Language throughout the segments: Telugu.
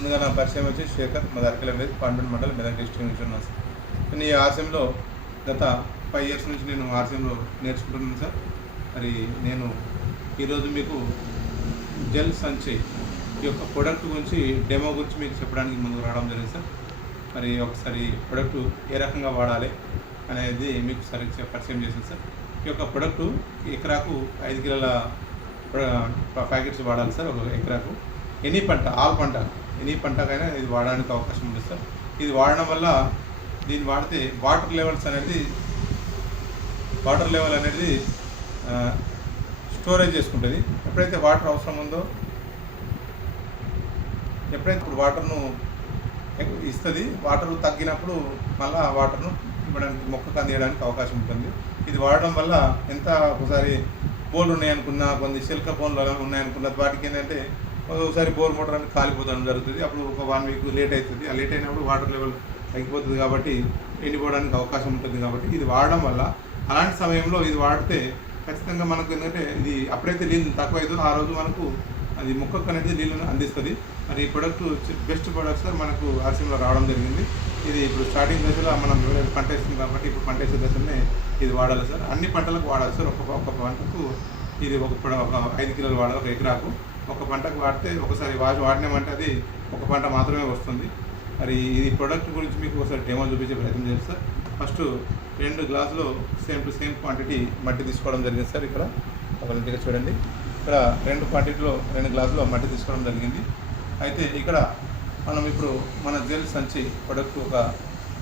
ముందుగా నా పరిచయం వచ్చి శేఖర్, మాది అరకెల విలేజ్, పాండూరు మండల్, మెదక్ డిస్ట్రిక్ట్ నుంచి ఉన్నాను సార్. నేను ఈ ఆర్సీఎంలో గత 5 years నుంచి నేను ఆర్సీఎంలో నేర్చుకుంటున్నాను సార్. మరి నేను ఈరోజు మీకు జెల్ సంచి ఈ యొక్క ప్రొడక్ట్ గురించి డెమో గురించి మీకు చెప్పడానికి ముందుకు రావడం జరిగింది సార్. మరి ఒకసారి ప్రొడక్ట్ ఏ రకంగా వాడాలి అనేది మీకు సరిగ్గా పరిచయం చేసింది సార్. ఈ యొక్క ప్రొడక్టు ఎకరాకు 5 కిలోల ప్యాకెట్స్ వాడాలి సార్. ఒక ఎకరాకు ఎనీ పంట, ఆల్ పంట, ఎనీ పంటకైనా ఇది వాడడానికి అవకాశం ఉంది సార్. ఇది వాడడం వల్ల దీన్ని వాడితే వాటర్ లెవెల్ అనేది స్టోరేజ్ చేసుకుంటుంది. ఎప్పుడైతే వాటర్ అవసరం ఉందో, ఎప్పుడైతే ఇప్పుడు వాటర్ను ఇస్తుంది, వాటర్ తగ్గినప్పుడు మళ్ళీ ఆ వాటర్ను ఇవ్వడానికి, మొక్కకు అందియడానికి అవకాశం ఉంటుంది. ఇది వాడడం వల్ల ఎంత ఒకసారి బోర్లు ఉన్నాయనుకున్నా, కొన్ని శిల్క బోన్లు ఉన్నాయనుకున్న వాటికి ఏంటంటే ఒకసారి బోర్ మోటార్ అనేది కాలిపోవడం జరుగుతుంది. అప్పుడు ఒక 1 week లేట్ అవుతుంది. ఆ లేట్ అయినప్పుడు వాటర్ లెవెల్ తగ్గిపోతుంది కాబట్టి ఎండిపోవడానికి అవకాశం ఉంటుంది. కాబట్టి ఇది వాడడం వల్ల అలాంటి సమయంలో ఇది వాడితే ఖచ్చితంగా మనకు ఏంటంటే ఇది అప్పుడైతే నీళ్ళు తక్కువైతే ఆ రోజు మనకు అది మొక్కకు అనేది నీళ్ళను అందిస్తుంది. మరి ఈ ప్రొడక్ట్ బెస్ట్ ప్రొడక్ట్ సార్ మనకు ఆర్సీఎంలో రావడం జరిగింది. ఇది ఇప్పుడు స్టార్టింగ్ దశలో మనం ఎవరైనా పంట వేస్తుంది కాబట్టి ఇప్పుడు పంట వేసే దశలోనే ఇది వాడాలి సార్. అన్ని పంటలకు వాడాలి సార్. ఒక పంటకు ఇది ఒక 5 కిలోలు వాడాలి. ఒక ఎకరాకు ఒక పంటకు వాడితే ఒకసారి వాడినామంటే అది ఒక పంట మాత్రమే వస్తుంది. మరి ఇది ప్రొడక్ట్ గురించి మీకు ఒకసారి డెమో చూపించే ప్రయత్నం చేస్తాను సార్. ఫస్ట్ 2 గ్లాసులు సేమ్ టు సేమ్ క్వాంటిటీ మట్టి తీసుకోవడం జరిగింది సార్. ఇక్కడ ఒక ఇంటికి చూడండి, ఇక్కడ 2 క్వాంటిటీలో 2 గ్లాసులు మట్టి తీసుకోవడం జరిగింది. అయితే ఇక్కడ మనం ఇప్పుడు మన జెల్ సంచి ప్రొడక్ట్ ఒక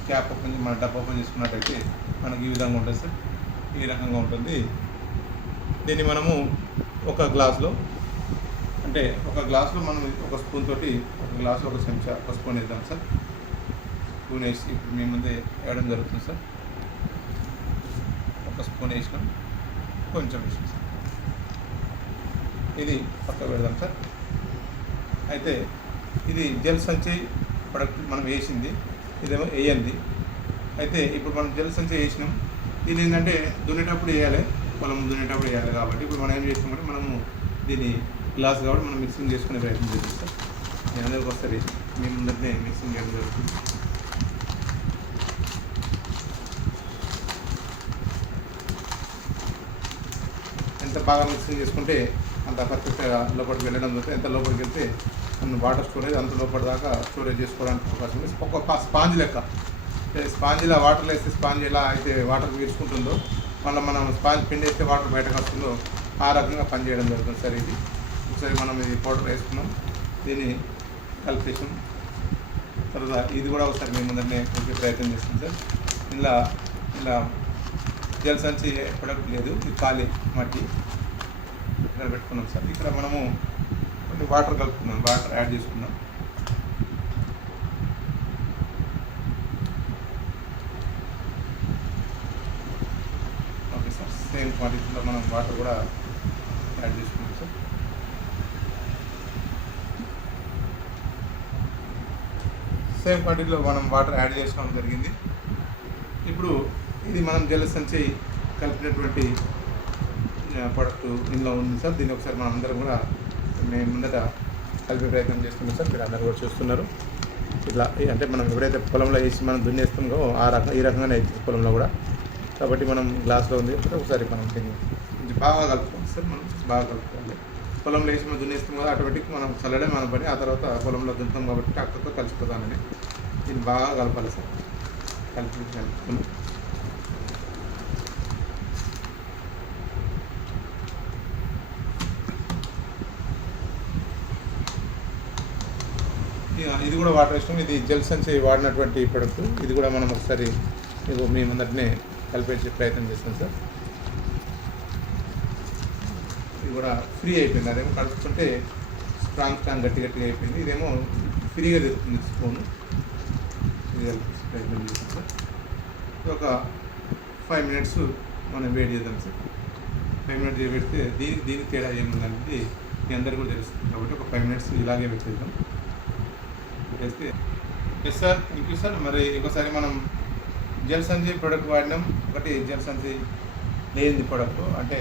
క్యాప్ ఓపెన్, మన డబ్బా ఓపెన్ చేసుకున్నట్టయితే మనకి ఈ విధంగా ఉంటుంది సార్. ఈ రకంగా ఉంటుంది. దీన్ని మనము ఒక గ్లాసులో, అంటే ఒక గ్లాసులో మనం ఒక స్పూన్ తోటి, ఒక గ్లాసులో ఒక చెంచా, ఒక స్పూన్ వేద్దాం సార్. స్పూన్ వేసి ఇప్పుడు మీ ముందే వేయడం జరుగుతుంది సార్. ఒక స్పూన్ వేసినాం, కొంచెం వేసాం సార్. ఇది పక్క పెడదాం సార్. అయితే ఇది జెల్ సంచి ప్రొడక్ట్ మనం వేసింది, ఇదేమో వేయండి. అయితే ఇప్పుడు మనం జెల్ సంచి వేసినాం. ఇది ఏంటంటే దున్నేటప్పుడు వేయాలి, పొలం దున్నేటప్పుడు వేయాలి. కాబట్టి ఇప్పుడు మనం ఏం చేస్తామంటే మనము దీన్ని గ్లాస్ కాబట్టి మనం మిక్సింగ్ చేసుకునే ప్రయత్నం చేస్తాం సార్. నేను అందరికి ఒకసారి మీ ముందరనే మిక్సింగ్ చేయడం జరుగుతుంది. ఎంత బాగా మిక్సింగ్ చేసుకుంటే అంత పర్ఫెక్ట్గా లోపలికి వెళ్ళడం జరుగుతుంది. ఎంత లోపలికి వెళ్తే మనం వాటర్ స్టోరేజ్ అంత లోపలి దాకా స్టోరేజ్ చేసుకోవడానికి అవకాశం ఉంది. ఒక స్పాంజ్ లెక్క, స్పాంజ్లో వాటర్లో వేస్తే స్పాంజ్ ఎలా అయితే వాటర్ పీల్చుకుంటుందో, మళ్ళీ మనం స్పాంజ్ పిండి వేస్తే వాటర్ బయటకు వస్తుందో ఆ రకంగా పనిచేయడం జరుగుతుంది సార్. ఇది ఒకసారి మనం ఇది పౌడర్ వేసుకున్నాం, దీన్ని కలిపేసాం. తర్వాత ఇది కూడా ఒకసారి మేము ముందరనే కలిపే ప్రయత్నం చేస్తాం సార్. ఇలా జెల్ సంచి ప్రొడక్ట్ లేదు, ఇది ఖాళీ మట్టి ఇక్కడ పెట్టుకున్నాం సార్. ఇక్కడ మనము కొన్ని వాటర్ కలుపుకున్నాం, వాటర్ యాడ్ చేసుకున్నాం. ఓకే సార్, సేమ్ క్వాంటిటీలో మనం వాటర్ కూడా యాడ్ చేసుకున్నాం సార్. సేమ్ క్వాంటిటీలో మనం వాటర్ యాడ్ చేసుకోవడం జరిగింది. ఇప్పుడు ఇది మనం జెల్ సంచి కలిపినటువంటి ప్రొడక్ట్ ఇందులో ఉంది సార్. దీన్ని ఒకసారి మనం అందరం కూడా మేము ముందట కలిపే ప్రయత్నం చేస్తున్నాం సార్. మీరు అందరూ కూడా చూస్తున్నారు. ఇట్లా అంటే మనం ఎప్పుడైతే పొలంలో వేసి మనం దున్నేస్తామో ఈ రకంగానే అవుతుంది పొలంలో కూడా. కాబట్టి మనం గ్లాస్లో ఉంది ఒకసారి మనం దీన్ని బాగా కలుపుకోవాలి సార్. మనం బాగా కలుపుకోవాలి. పొలంలో వేసి మనం దున్నేస్తాం కదా, ఆటోమేటిక్ మనం చల్లడం మన పని. ఆ తర్వాత పొలంలో దున్నుతాం కాబట్టి ట్రాక్టర్తో కలిసిపోతానని దీన్ని బాగా కలపాలి సార్. కలుపుకుని ఇది కూడా వాటర్ వేసినాం. ఇది జెల్ సంచి వాడినటువంటి ప్రొడక్ట్. ఇది కూడా మనం ఒకసారి మీ ముందరనే కలిపేసే ప్రయత్నం చేస్తాం సార్. ఇది కూడా ఫ్రీ అయిపోయింది. అదేమో కలుపుకుంటే స్ట్రాంగ్ గట్టిగా అయిపోయింది. ఇదేమో ఫ్రీగా తెస్తుంది స్పూను. ఇది కలిపి ప్రయత్నం చేస్తాం సార్. ఇది ఒక 5 minutes మనం వెయిట్ చేద్దాం సార్. 5 minutes పెడితే దీనికి తేడా ఏముందంటే మీ అందరికీ కూడా తెలుస్తుంది. కాబట్టి ఒక 5 minutes ఇలాగే పెట్టేద్దాం. పెట్టేస్తే yes sir, thank you sir. మరి ఇంకోసారి మనం జెల్ సంచి ప్రొడక్ట్ వాడినాం. ఒకటి జెల్ సంచి లేనిది ప్రొడక్ట్, అంటే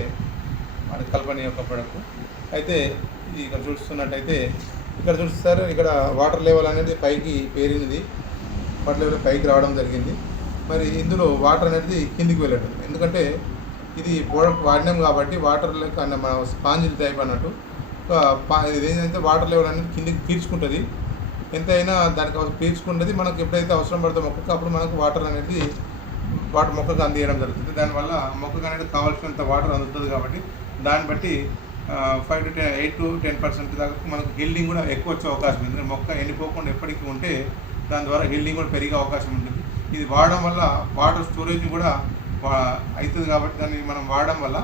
మన కల్పన యొక్క ప్రొడక్ట్. అయితే ఇది ఇక్కడ చూస్తున్నట్టయితే ఇక్కడ చూస్తారు, ఇక్కడ వాటర్ లెవెల్ అనేది పైకి పేరినది, వాటర్ లెవెల్ పైకి రావడం జరిగింది. మరి ఇందులో వాటర్ అనేది కిందికి వెళ్ళడం, ఎందుకంటే ఇది ప్రోడక్ట్ వాడినాం కాబట్టి వాటర్ లెక్క మన స్పాంజిల్ టైప్ అన్నట్టు ఇది ఏంటంటే వాటర్ లెవెల్ అనేది కిందికి పీల్చుకుంటుంది. ఎంతైనా దానికి పీల్చుకుంటుంది. మనకు ఎప్పుడైతే అవసరం పడుతుందో మొక్కకు అప్పుడు మనకు వాటర్ అనేది మొక్కకు అందియడం జరుగుతుంది. దానివల్ల మొక్కకు అనేది కావాల్సినంత వాటర్ అందుతుంది. కాబట్టి దాన్ని బట్టి 5 to 10 8 to 10% దాకా మనకు హీల్డింగ్ కూడా ఎక్కువ వచ్చే అవకాశం ఉంది. మొక్క ఎండిపోకుండా ఎప్పటికీ ఉంటే దాని ద్వారా హీల్డింగ్ కూడా పెరిగే అవకాశం ఉంటుంది. ఇది వాడడం వల్ల వాటర్ స్టోరేజ్ కూడా అవుతుంది. కాబట్టి దాన్ని మనం వాడడం వల్ల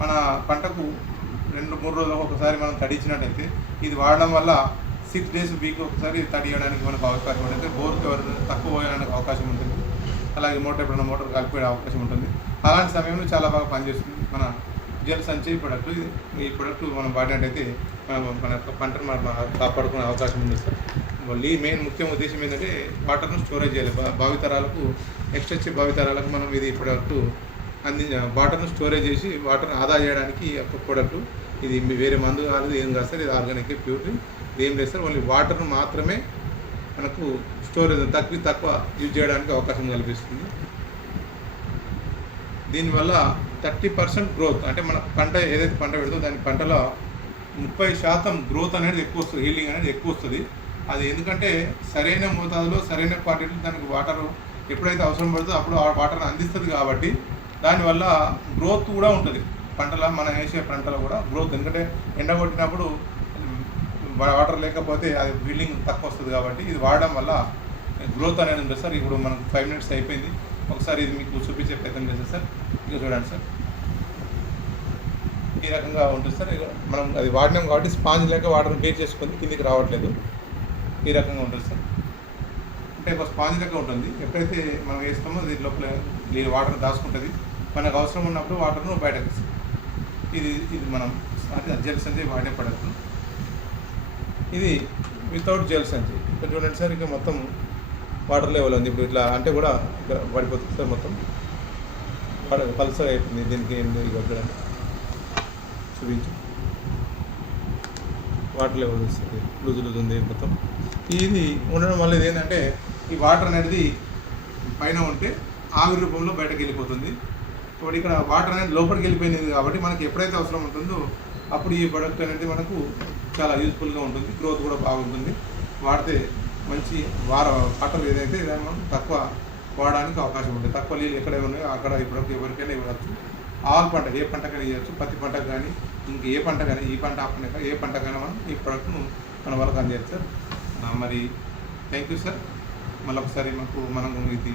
మన పంటకు 2-3 రోజులకు ఒకసారి మనం తడిచినట్టయితే, ఇది వాడడం వల్ల 6 days వీక్ ఒకసారి తడియడానికి మనకు అవకాశం ఉంటుంది. బోర్కి తక్కువ పోయడానికి అవకాశం ఉంటుంది. అలాగే ఎప్పుడైనా మోటార్ కలిపే అవకాశం ఉంటుంది. అలాంటి సమయంలో చాలా బాగా పనిచేస్తుంది మన జల్ సంచి ప్రొడక్ట్. ఈ ప్రొడక్ట్ మనం వాడినట్టయితే మన యొక్క పంటను మనం కాపాడుకునే అవకాశం ఉంది సార్. ఈ మెయిన్ ముఖ్య ఉద్దేశం ఏంటంటే వాటర్ను స్టోరేజ్ చేయాలి. భావితరాలకు నెక్స్ట్ వచ్చే భావితరాలకు మనం ఇది ప్రొడక్ట్ వాటర్ను స్టోరేజ్ చేసి వాటర్ను ఆదా చేయడానికి ఒక ప్రొడక్ట్. ఇది వేరే మందు కాదు, ఏం కాదు సార్. ఇది ఆర్గానిక్ ప్యూర్, ఇది ఏం లేదు సార్. ఓన్లీ వాటర్ను మాత్రమే మనకు స్టోరేజ్ తక్కువ యూజ్ చేయడానికి అవకాశం కల్పిస్తుంది. దీనివల్ల 30% గ్రోత్, అంటే మన పంట ఏదైతే పంట పెడుతుందో దాని పంటలో 30% గ్రోత్ అనేది ఎక్కువ వస్తుంది, హీల్డింగ్ అనేది ఎక్కువ వస్తుంది. అది ఎందుకంటే సరైన మోతాదులో సరైన క్వాంటిటీలో దానికి వాటర్ ఎప్పుడైతే అవసరం పడుతుందో అప్పుడు ఆ వాటర్ని అందిస్తుంది. కాబట్టి దానివల్ల గ్రోత్ కూడా ఉంటుంది పంటలో, మనం వేసే పంటలో కూడా గ్రోత్. ఎందుకంటే ఎండ కొట్టినప్పుడు వాటర్ లేకపోతే అది హీల్డింగ్ తక్కువ వస్తుంది. కాబట్టి ఇది వాడడం వల్ల గ్రోత్ అనేది ఉంటుంది సార్. ఇప్పుడు మనకు 5 minutes అయిపోయింది. ఒకసారి ఇది మీకు చూపించే ప్రయత్నం చేస్తాను సార్. ఇక చూడండి సార్, ఈ రకంగా ఉంటుంది సార్. మనం అది వాడినాం కాబట్టి స్పాంజ్ లేక వాటర్ని బేర్ చేసుకుంది, కిందికి రావట్లేదు. ఈ రకంగా ఉంటుంది సార్. అంటే ఒక స్పాంజ్ లెక్క ఉంటుంది. ఎప్పుడైతే మనం వేస్తామో అది లోపల వాటర్ దాచుకుంటుంది. మనకు అవసరం ఉన్నప్పుడు వాటర్ను బయటకు వస్తుంది. ఇది మనం జల్ సంచి వాడే ప్రొడక్ట్. ఇది వితౌట్ జల్ సంచి. ఇక్కడ చూడండి సార్, ఇక మొత్తం వాటర్ లెవెల్ ఉంది. ఇప్పుడు ఇట్లా అంటే కూడా ఇక్కడ పడిపోతుంది సార్. మొత్తం పల్సర్ అయిపోయింది. దీనికి ఇక చూపించు, వాటర్ లెవెల్ వస్తుంది, లూజ్ ఉంది మొత్తం. ఇది ఉండడం వల్ల ఇది ఏంటంటే ఈ వాటర్ అనేది పైన ఉంటే ఆవిరి రూపంలో బయటకు వెళ్ళిపోతుంది. కాబట్టి ఇక్కడ వాటర్ అనేది లోపలికి వెళ్ళిపోయింది. కాబట్టి మనకి ఎప్పుడైతే అవసరం ఉంటుందో అప్పుడు ఈ ప్రొడక్ట్ అనేది మనకు చాలా యూస్ఫుల్గా ఉంటుంది. గ్రోత్ కూడా బాగుంటుంది. వాడితే మంచి వాటర్ ఏదైతే దాన్ని మనం తక్కువ వాడడానికి అవకాశం ఉంటుంది. తక్కువ నీళ్ళు ఎక్కడ ఉన్నాయో అక్కడ ఈ ప్రొడక్ట్ ఎవరికైనా ఇవ్వచ్చు. ఆల్ పంట, ఏ పంటకైనా ఇవ్వచ్చు. పత్తి పంటకు కానీ ఇంక ఏ పంట కానీ, ఈ పంట ఆ పంట ఏ పంటకైనా మనం ఈ ప్రొడక్ట్ను మన వాళ్ళకి అందజేయచ్చు సార్. మరి థ్యాంక్ యూ సార్. మళ్ళీ ఒకసారి మనం ఇది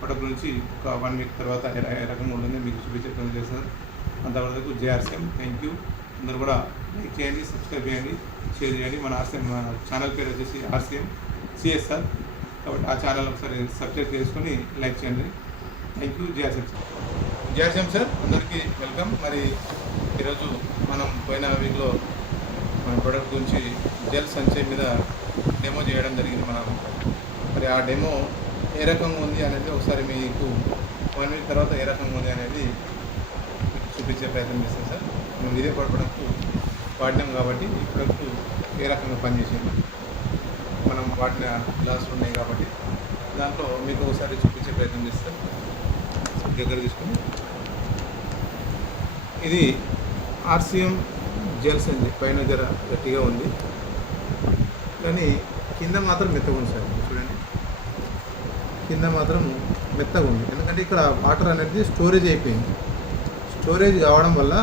ప్రొడక్ట్ గురించి ఒక 1 week తర్వాత ఏ రకంగా ఉంటుంది మీకు చూపించే ప్రయత్నం చేస్తారు. అంతవరకు JRCM థ్యాంక్ యూ. అందరూ కూడా లైక్ చేయండి, సబ్స్క్రైబ్ చేయండి, షేర్ చేయండి. మన ఛానల్ పేరు వచ్చేసి RCM CSR. కాబట్టి ఆ ఛానల్ ఒకసారి సబ్స్క్రైబ్ చేసుకొని లైక్ చేయండి. Thank you. JRCM సార్, అందరికీ వెల్కమ్. మరి ఈరోజు మనం పోయిన వీక్లో మన ప్రొడక్ట్ గురించి జల్ సంచయ్ మీద డెమో చేయడం జరిగింది మనం. మరి ఆ డెమో ఏ రకంగా ఉంది అనేది ఒకసారి మీకు 1 week తర్వాత ఏ రకంగా ఉంది అనేది చూపించే ప్రయత్నం చేస్తాం సార్. మేము ఇదే ప్రొడక్ట్ వాడినాం కాబట్టి ఈ ప్రొడక్ట్ ఏ రకంగా పనిచేసింది, మనం వాడిన గ్లాసులు ఉన్నాయి కాబట్టి దాంట్లో మీకు ఒకసారి చూపించే ప్రయత్నం చేస్తాం. దగ్గర తీసుకొని ఇది RCM జెల్ సంచి పైన జర గట్టిగా ఉంది, కానీ కింద మాత్రం మెత్తగా ఉంది సార్. చూడండి, కింద మాత్రం మెత్తగా ఉంది. ఎందుకంటే ఇక్కడ వాటర్ అనేది స్టోరేజ్ అయిపోయింది. స్టోరేజ్ కావడం వల్ల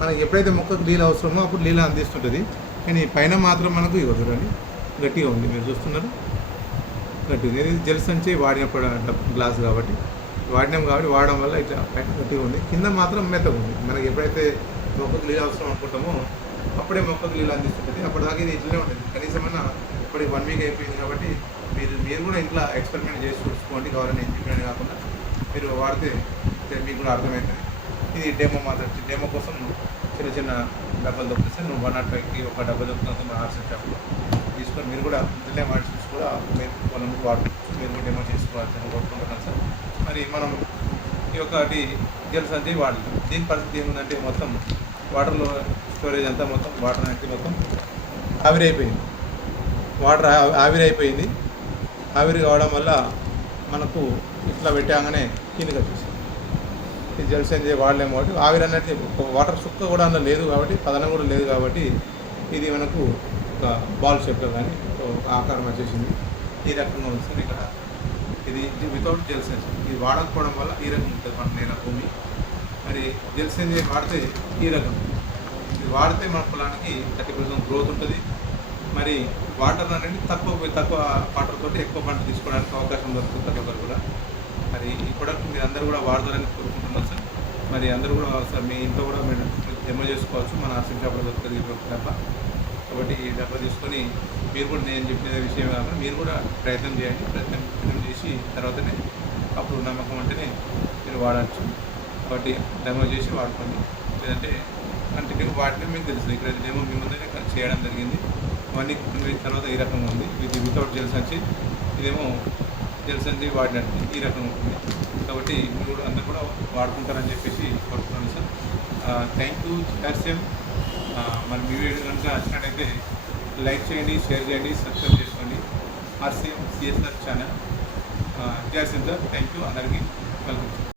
మనకి ఎప్పుడైతే మొక్కకు నీళ్ళు అవసరమో అప్పుడు నీళ్ళు అందిస్తుంటుంది. కానీ పైన మాత్రం మనకు ఇవ్వ చూడండి గట్టిగా ఉంది. మీరు చూస్తున్నారు, గట్టిగా. ఇది జెల్ సంచి వాడినప్పుడు గ్లాస్ కాబట్టి వాడడం వల్ల ఇట్లా పైన గట్టిగా ఉంది, కింద మాత్రం మెత్తగా ఉంది. మనకి ఎప్పుడైతే మొక్కకు నీళ్ళు అవసరం అనుకుంటామో అప్పుడే మొక్కకు నీళ్ళు అందిస్తుంటుంది. అప్పటిదాకా ఇది ఇట్లనే ఉంటుంది. కనీసమైనా ఇప్పటికి 1 week అయిపోయింది కాబట్టి మీరు కూడా ఇంట్లో ఎక్స్పెరిమెంట్ చేసి చూసుకోండి. కావాలని చెప్పినట్టు కాకుండా మీరు వాడితే మీకు కూడా అర్థమవుతుంది. ఇది డెమో మాత్రం. డెమో కోసం చిన్న డబ్బాలు దొరుకుతాయి. నువ్వు 105కి ఒక డబ్బా దొరుకుతుంది మన RCM షాప్లో. తీసుకొని మీరు కూడా ఇంట్లో వాడి చూసి కూడా మీరు పొలం వాడుకోవచ్చు. మీరు కూడా డెమో చేసుకోవాల్సిన కోరుకుంటున్నాను సార్. మరి మనం ఈ ఒకటి జెల్ సంచి వాడలేదు. దీని పరిస్థితి ఏముందంటే మొత్తం వాటర్లో స్టోరేజ్ అంతా మొత్తం వాటర్ అనేది మొత్తం ఆవిరైపోయింది. వాటర్ ఆవిరి అయిపోయింది. ఆవిరి కావడం వల్ల మనకు ఇట్లా పెట్టాగానే కిందకి వచ్చేసింది. ఇది జలసేంద్రియ వాడలేము కాబట్టి ఆవిరి అనేది వాటర్ చుక్క కూడా అందులో లేదు కాబట్టి పదనం కూడా లేదు కాబట్టి ఇది మనకు ఒక బాల్ షేప్లో కానీ ఆకారం వచ్చేసింది. ఈ రకంగా ఉంది సార్. ఇక్కడ ఇది వితౌట్ జలసేంద్రియం ఇది వాడకపోవడం వల్ల ఈ రకం ఉంటుంది మన నేల భూమి. మరి జలసేంద్రియం వాడితే ఈ రకం ఇది వాడితే మన పొలానికి 30% గ్రోత్ ఉంటుంది. మరి వాటర్ అనేది తక్కువ వాటర్ తోటి ఎక్కువ పంట తీసుకోవడానికి అవకాశం దొరుకుతుంది ప్రతి ఒక్కరు కూడా. మరి ఈ ప్రొడక్ట్ మీరు అందరూ కూడా వాడతారని కోరుకుంటున్నాను సార్. మరి అందరూ కూడా సార్ మీ ఇంట్లో కూడా మీరు డెమో చేసుకోవచ్చు. మన ఆర్సిం షాప్లో దొరుకుతుంది ఈ డబ్బా. కాబట్టి ఈ డబ్బా తీసుకొని మీరు కూడా నేను చెప్పిన విషయం కాకుండా మీరు కూడా ప్రయత్నం చేయండి. ప్రయత్నం చేసి తర్వాతనే అప్పుడు నమ్మకం అంటేనే మీరు వాడచ్చు. కాబట్టి డెమో చేసి వాడుకోండి. లేదంటే కంటిన్యూ వాడితే మీకు తెలుస్తుంది. ఇక్కడ డెమో మీ ముందే చేయడం జరిగింది. అవన్నీ తర్వాత ఈ రకంగా ఉంది. ఇది వితౌట్ జలసంచి, ఇదేమో జలసంచి వాడినట్టు ఈ రకంగా ఉంటుంది. కాబట్టి మీరు కూడా అందరూ కూడా వాడుకుంటారని చెప్పేసి కోరుతున్నాను సార్. Thank you RCM. మరి మీ వీడియో కనుక నచ్చినట్టయితే లైక్ చేయండి, షేర్ చేయండి, సబ్స్క్రైబ్ చేసుకోండి. RCM CSR channel. జై సింగ్ సార్. Thank you. అందరికీ వెల్కమ్.